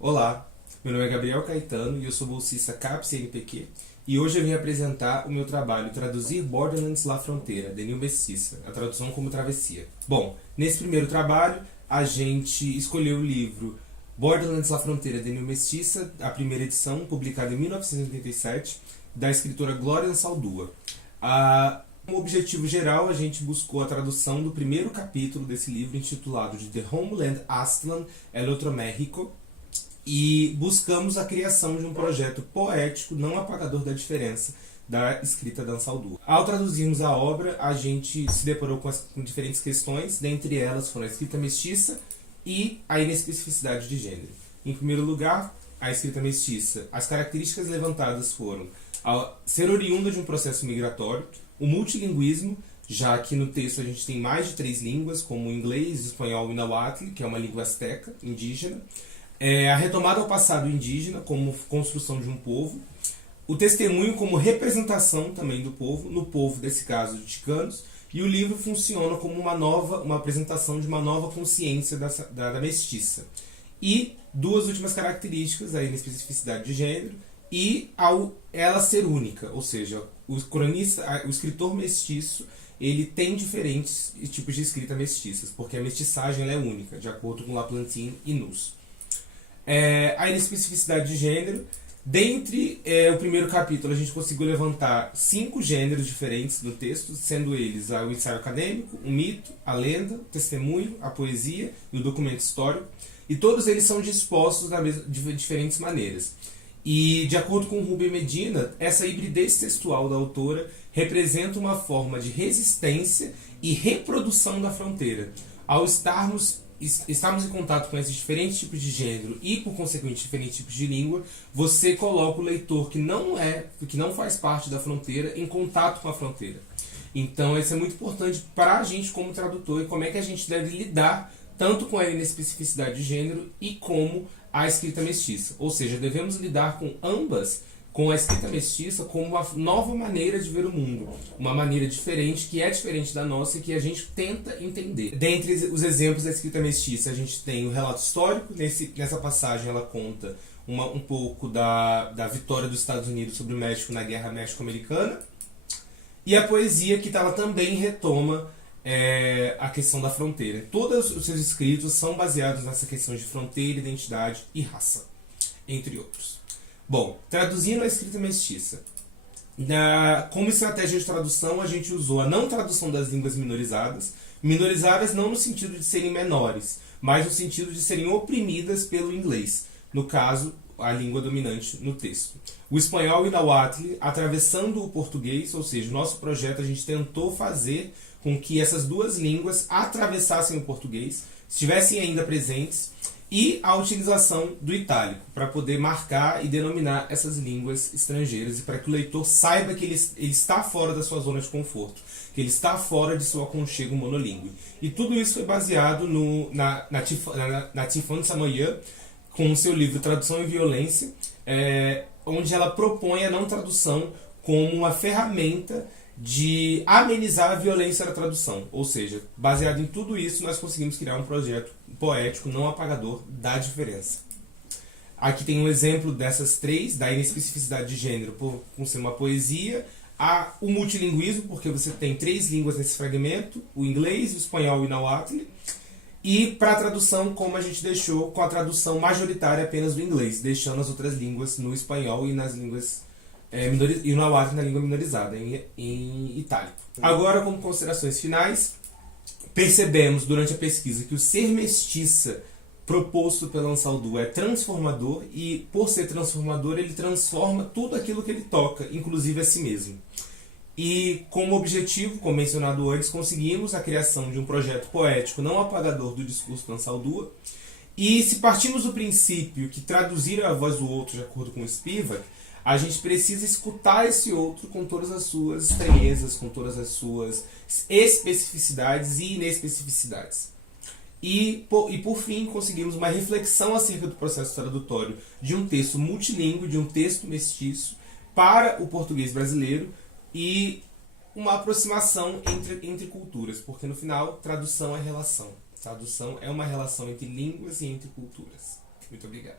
Olá, meu nome é Gabriel Caetano e eu sou bolsista CAPES-CNPq e hoje eu vim apresentar o meu trabalho Traduzir Borderlands La Fronteira, de Neil Mestiça, a tradução como travessia. Bom, nesse primeiro trabalho a gente escolheu o livro Borderlands La Fronteira, de Neil Mestiça, a primeira edição, publicada em 1987, da escritora Glória Ansaldúa. Como objetivo geral, a gente buscou a tradução do primeiro capítulo desse livro, intitulado de The Homeland Aztlán, El Otro México, e buscamos a criação de um projeto poético não apagador da diferença da escrita da Ansaldúa. Ao traduzirmos a obra, a gente se deparou com diferentes questões, dentre elas foram a escrita mestiça e a inespecificidade de gênero. Em primeiro lugar, a escrita mestiça. As características levantadas foram ser oriunda de um processo migratório, o multilinguismo, já que no texto a gente tem mais de 3 línguas, como o inglês, o espanhol e o náhuatl, que é uma língua asteca, indígena, a retomada ao passado indígena como construção de um povo, o testemunho como representação também do povo, no povo desse caso de Chicanos, e o livro funciona como uma apresentação de uma nova consciência da mestiça. E duas últimas características, a inespecificidade de gênero e ela ser única, ou seja, o escritor mestiço, ele tem diferentes tipos de escrita mestiças, porque a mestiçagem ela é única, de acordo com Laplantin e Nuss. A inespecificidade de gênero. Dentre o primeiro capítulo, a gente conseguiu levantar 5 gêneros diferentes no texto, sendo eles o ensaio acadêmico, o mito, a lenda, o testemunho, a poesia e o documento histórico. E todos eles são dispostos de diferentes maneiras. E, de acordo com Rubem Medina, essa hibridez textual da autora representa uma forma de resistência e reprodução da fronteira. Ao estarmos em contato com esses diferentes tipos de gênero e, por consequente, diferentes tipos de língua, você coloca o leitor que não faz parte da fronteira em contato com a fronteira. Então, isso é muito importante para a gente como tradutor e como é que a gente deve lidar tanto com a inespecificidade de gênero e como a escrita mestiça. Ou seja, devemos lidar com ambas, com a escrita mestiça como uma nova maneira de ver o mundo, uma maneira diferente, que é diferente da nossa e que a gente tenta entender. Dentre os exemplos da escrita mestiça, a gente tem o relato histórico. Nessa passagem ela conta um pouco da vitória dos Estados Unidos sobre o México na Guerra México-Americana, e a poesia, que ela também retoma a questão da fronteira. Todos os seus escritos são baseados nessa questão de fronteira, identidade e raça, entre outros. Bom, traduzindo a escrita mestiça. Como estratégia de tradução, a gente usou a não tradução das línguas minorizadas. Minorizadas não no sentido de serem menores, mas no sentido de serem oprimidas pelo inglês. No caso, a língua dominante no texto. O espanhol e o náhuatl atravessando o português, ou seja, o nosso projeto a gente tentou fazer com que essas duas línguas atravessassem o português, estivessem ainda presentes, e a utilização do itálico, para poder marcar e denominar essas línguas estrangeiras e para que o leitor saiba que ele está fora da sua zona de conforto, que ele está fora de seu aconchego monolíngue. E tudo isso foi baseado na Tifon Samoyed, com o seu livro Tradução e Violência, onde ela propõe a não tradução como uma ferramenta de amenizar a violência da tradução. Ou seja, baseado em tudo isso, nós conseguimos criar um projeto poético não apagador da diferença. Aqui tem um exemplo dessas 3, da inespecificidade de gênero por ser uma poesia, o multilinguismo, porque você tem 3 línguas nesse fragmento, o inglês, o espanhol e o náhuatl, e para a tradução, como a gente deixou com a tradução majoritária apenas do inglês, deixando as outras línguas no espanhol e nas línguas e o náhuatl na língua minorizada, em itálico. Agora, como considerações finais, percebemos durante a pesquisa que o ser mestiça proposto pela Ansaldúa é transformador e, por ser transformador, ele transforma tudo aquilo que ele toca, inclusive a si mesmo. E, como objetivo, como mencionado antes, conseguimos a criação de um projeto poético não apagador do discurso da Ansaldúa. E se partimos do princípio que traduzir a voz do outro de acordo com o Spivak, a gente precisa escutar esse outro com todas as suas estranhezas, com todas as suas especificidades e inespecificidades. E por fim, conseguimos uma reflexão acerca do processo tradutório de um texto multilíngue, de um texto mestiço, para o português brasileiro, e uma aproximação entre culturas, porque no final, tradução é relação. Tradução é uma relação entre línguas e entre culturas. Muito obrigado.